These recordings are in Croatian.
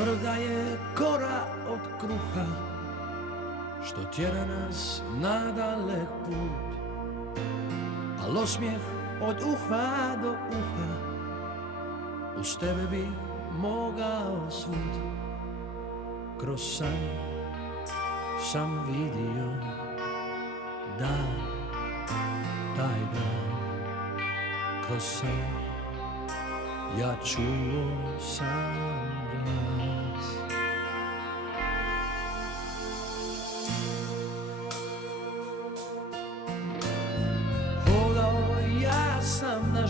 Tvrda je kora od kruha, što tjera nas na dalek put, al osmijeh od uha do uha uz tebe bi mogao svud. Kroz san sam vidio dan, taj dan. Kroz san ja čuo sam glas. Hodao ja sam na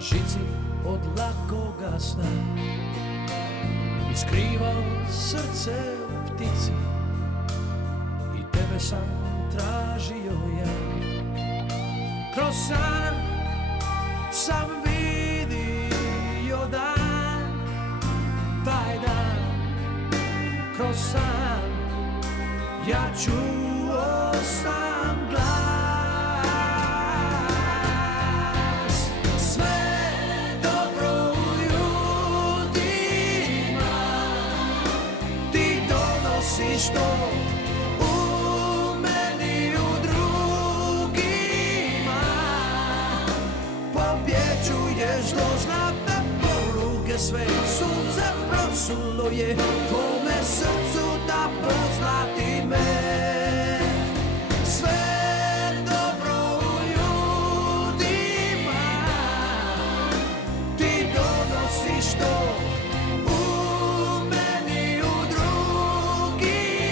žici od lakoga sna i skrivao srce u ptici i tebe sam tražio ja. Kroz san sam vidio dan, taj dan. Kroz san ja čuo sam glas. Sve dobro u ljudima ti donosiš to, u meni u drugima pobjeđuješ zloznate poruke. Sve sunce prosulo je tvome srcu da poznati me. Sve dobro u ljudima ti donosiš to, u meni u drugima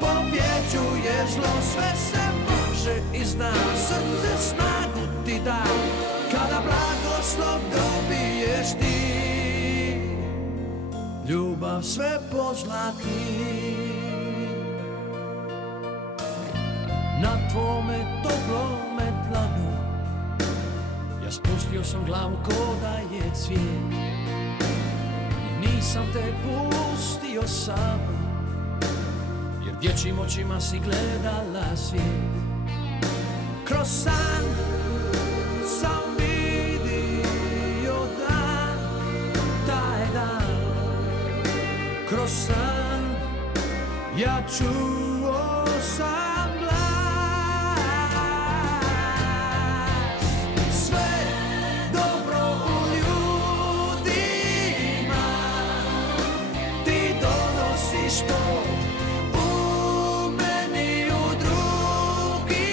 pobjeđuješ zlo. Sve se može i zna, srce snagu ti da, kada blagoslov dobiješ ti. Ljubav sve pozlati, na tvome toplome dlanu ja spustio sam glavu ko da je cvijet i nisam te pustio sam, jer dječjim očima si gledala svijet. Kroz san sam vidio dan, taj dan. Kroz san ja čuo sam glas. Sve dobro u ljudima ti donosiš to, u meni u drugima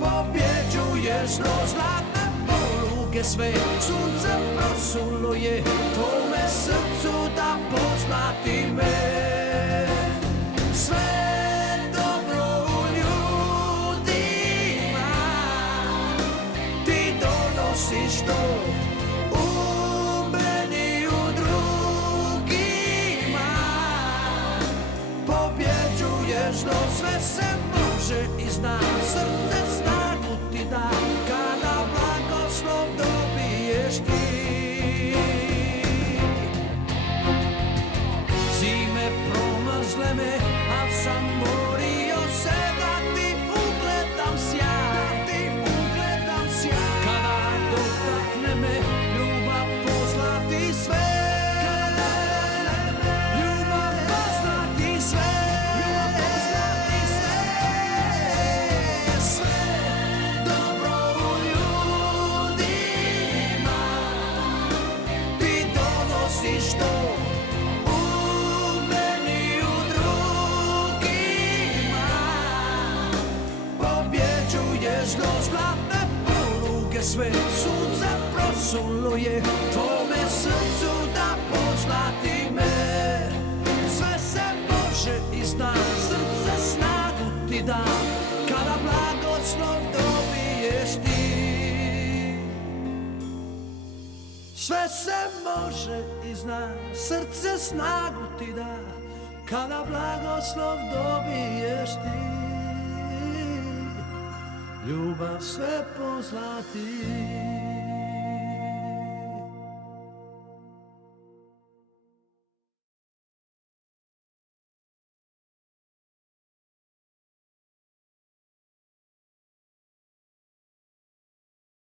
pobjeđuješ zlo. Zlatne poluge sve sunce prosulo je tvome srcu da poznati me. Sve dobro u ljudima ti donosiš to, u meni u drugima pobjeđuješ zlo. Sve se može i zna, srce snagu ti da, kada blagoslov dobiješ ti. Zime promrzle me, al sam borio se da ti ugledam sjaj, kada dotakne me ljubav poznati sve. Ljubav poznati sve. Sve dobro u ljudima ti donosiš to, u meni u drugima pobjeđuješ zlo. Zlatne poluge sve sunce prosulo je tvome srcu da poznati me. Sve se može i zna, srce snagu ti da, kada blagoslov dobiješ ti. Sve se može i zna, srce snagu ti da, kada blagoslov dobiješ ti. Ljubav sve pozlati.